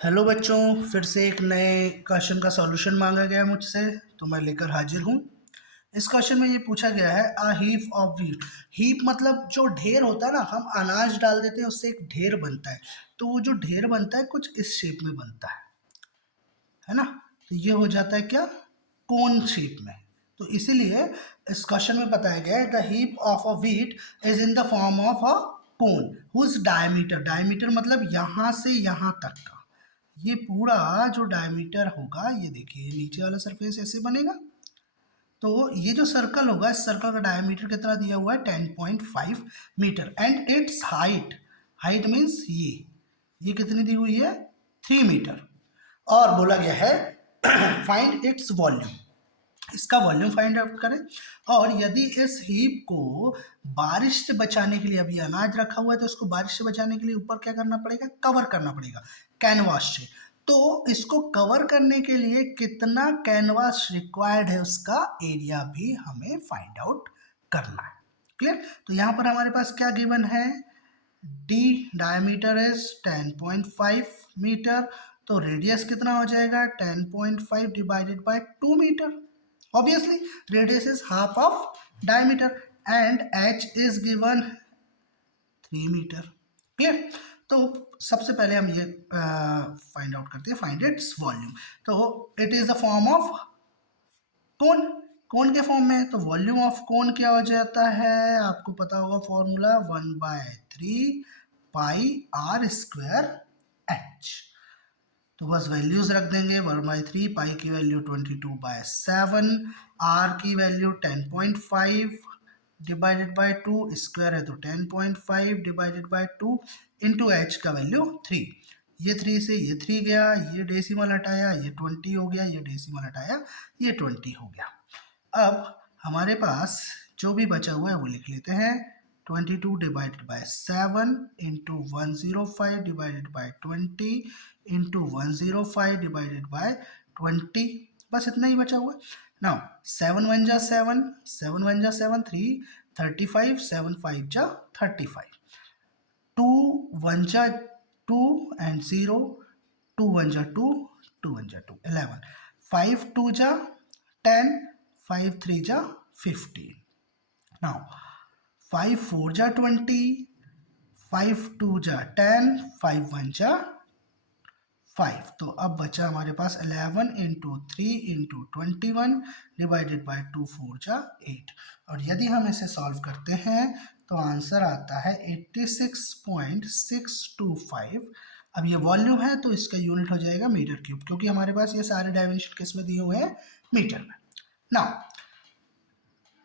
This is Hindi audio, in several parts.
हेलो बच्चों, फिर से एक नए क्वेश्चन का सॉल्यूशन मांगा गया मुझसे, तो मैं लेकर हाजिर हूँ। इस क्वेश्चन में ये पूछा गया है a heap of wheat. Heap मतलब जो ढेर होता है ना, हम अनाज डाल देते हैं उससे एक ढेर बनता है। तो वो जो ढेर बनता है कुछ इस शेप में बनता है ना। तो ये हो जाता है क्या, कोन शेप में। तो इसीलिए इस क्वेश्चन में बताया गया है the heap of a wheat is in the form of a cone whose diameter. Diameter मतलब यहाँ से यहाँ तक का ये पूरा जो डायमीटर होगा, ये देखिए नीचे वाला सरफेस ऐसे बनेगा। तो ये जो सर्कल होगा, इस सर्कल का डायमीटर कितना दिया हुआ है 10.5 meter and its height, height means ये कितनी दी हुई है 3 मीटर। और बोला गया है फाइंड इट्स वॉल्यूम, इसका वॉल्यूम फाइंड आउट करें। और यदि इस हीप को बारिश से बचाने के लिए, अभी अनाज रखा हुआ है तो इसको बारिश से बचाने के लिए ऊपर क्या करना पड़ेगा, कवर करना पड़ेगा कैनवास से। तो इसको कवर करने के लिए कितना कैनवास रिक्वायर्ड है, उसका एरिया भी हमें फाइंड आउट करना है। क्लियर। तो यहाँ पर हमारे पास क्या गिवन है, डी डायमीटर इज 10.5 मीटर, तो रेडियस कितना हो जाएगा 10.5 divided by 2 metre. Obviously radius is half of diameter and h is given 3 metre. Clear. तो सबसे पहले हम ये फाइंड आउट करते हैं, फाइंड इट्स वॉल्यूम। तो it is the form of cone, cone के फॉर्म में है, तो वॉल्यूम ऑफ कोन क्या हो जाता है, आपको पता होगा formula 1/3 pi r square h. तो बस वैल्यूज रख देंगे, 1/3 पाई की वैल्यू 22/7, आर की वैल्यू 10.5 डिवाइडेड बाय 2, स्क्वायर है तो 10.5 डिवाइडेड बाय 2 इंटू एच का वैल्यू 3। ये 3 से ये 3 गया, ये डेसिमल हटाया, ये 20 हो गया, ये डेसिमल हटाया, ये 20 हो गया। अब हमारे पास जो भी बचा हुआ है वो लिख लेते हैं, 22 divided by 7 into 105 divided by 20 into 105 divided by 20, बस इतना ही बचा हुआ है। नाउ 7 1 जा 7, 7 1 जा 7 3, 35, 7 5 जा 35, 2 1 जा 2 एंड 0, 2 1 जा 2, 2 1 जा 2 11, 5 2 जा 10, 5 3 जा 15। नाउ 5 4 जा 20, 5 2 जा 10, 5 1 जा 5। तो अब बचा हमारे पास 11 इंटू 3 इंटू 21 डिवाइडेड बाई 2 4 जा 8। और यदि हम इसे सॉल्व करते हैं तो आंसर आता है 86.625। अब ये वॉल्यूम है तो इसका यूनिट हो जाएगा मीटर क्यूब, क्योंकि हमारे पास ये सारे डायमेंशन किस में दिए हुए हैं, मीटर में। Now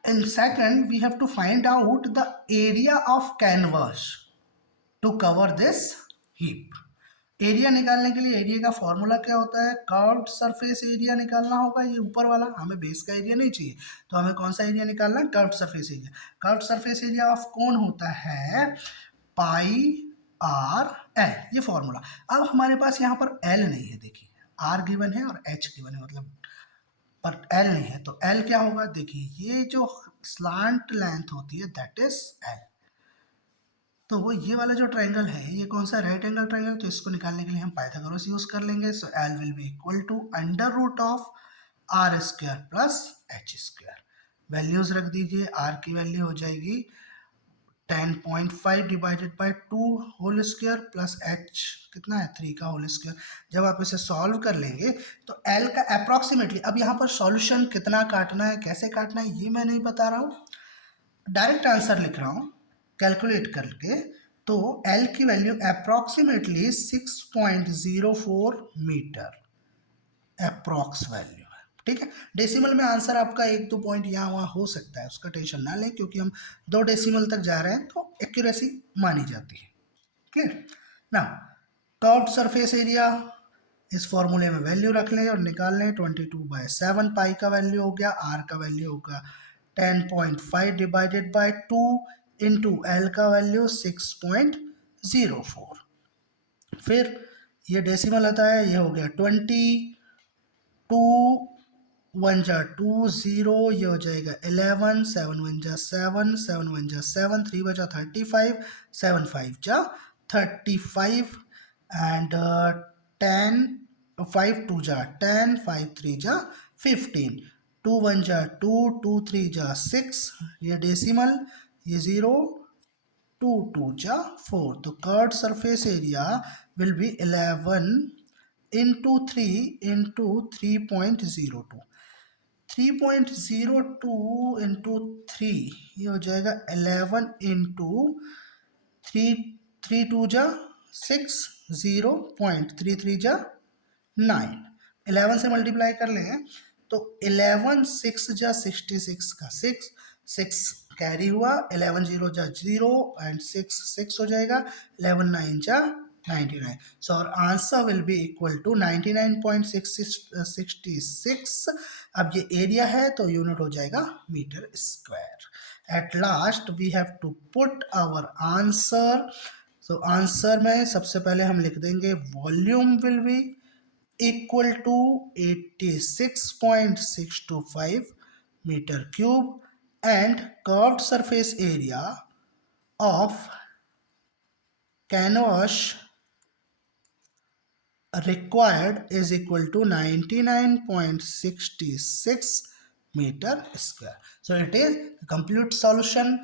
in second we have to find out the area of canvas to cover this heap। Area निकालने के लिए एरिया का फॉर्मूला क्या होता है, कर्व्ड सरफेस एरिया निकालना होगा। ये ऊपर वाला, हमें बेस का एरिया नहीं चाहिए, तो हमें कौन सा एरिया निकालना है, curved surface area. Curved surface area of कौन होता है, पाई आर एल, ये फॉर्मूला। अब हमारे पास यहाँ पर एल नहीं है, देखिए आर गिवन है और एच गिवन है, मतलब पर एल नहीं है। तो एल क्या होगा, देखिए ये जो स्लांट लेंथ होती है दैट इज एल। तो वो ये वाला जो ट्रायंगल है, ये कौन सा, राइट एंगल ट्रायंगल, तो इसको निकालने के लिए हम पाइथागोरस यूज कर लेंगे। So l will be equal to under root of r square plus h square. Values रख दीजिए, आर की वैल्यू हो जाएगी 10.5 divided by 2 whole square plus h कितना है 3 का होल स्क्वायर। जब आप इसे सॉल्व कर लेंगे तो एल का अप्रॉक्सीमेटली, अब यहाँ पर सॉल्यूशन कितना काटना है, कैसे काटना है, ये मैं नहीं बता रहा हूँ, डायरेक्ट आंसर लिख रहा हूँ कैलकुलेट करके। तो L की value approximately 6.04 meter approx value है, ठीक है। डेसिमल में आंसर आपका 1-2 पॉइंट यहाँ वहाँ हो सकता है, उसका टेंशन ना लें, क्योंकि हम 2 डेसिमल तक जा रहे हैं तो एक्यूरेसी मानी जाती है। क्लियर। ना कर्व्ड सरफेस एरिया, इस फॉर्मूले में वैल्यू रख लें और निकाल लें। 22/7 पाई का वैल्यू हो गया, आर का वैल्यू होगा 10.5 डिवाइडेड बाय 2 इंटू एल का वैल्यू 6.04। फिर ये डेसिमल आता है, ये हो गया 20, 2 1 जा 2 0, ये हो जाएगा 11, 7 1 जा 7, 7 1 जा 7, 3 बचा 35, 7 5 जा 35 एंड 10 5 2 जा 10 5 3 जा 15 2 1 जा 2 2 3 जा 6 ये डेसिमल ये 0 2 2 जा 4 तो curved surface area will be 11 into 3 into 3.02 3.02 into 3 ये हो जाएगा 11 into 3 3 2 जा 6 0.33 जा 9 11 से मल्टीप्लाई कर लें तो 11 6 जा 66 का 6 6 कैरी हुआ 11 0 जा 0 एंड 6 6 हो जाएगा 11 9 जा 99 so our answer will be equal to 99.66 अब ये एरिया है तो यूनिट हो जाएगा meter square at last we have to put our answer तो आंसर में सबसे पहले हम लिख देंगे volume will be equal to 86.625 meter cube and curved surface area of canvas required is equal to 99.66 meter square. So it is a complete solution.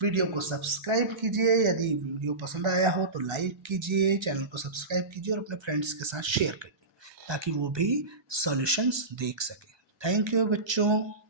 Video को सब्सक्राइब कीजिए, यदि वीडियो पसंद आया हो तो लाइक कीजिए, चैनल को सब्सक्राइब कीजिए और अपने फ्रेंड्स के साथ शेयर करिए ताकि वो भी सॉल्यूशंस देख सकें। थैंक यू बच्चों।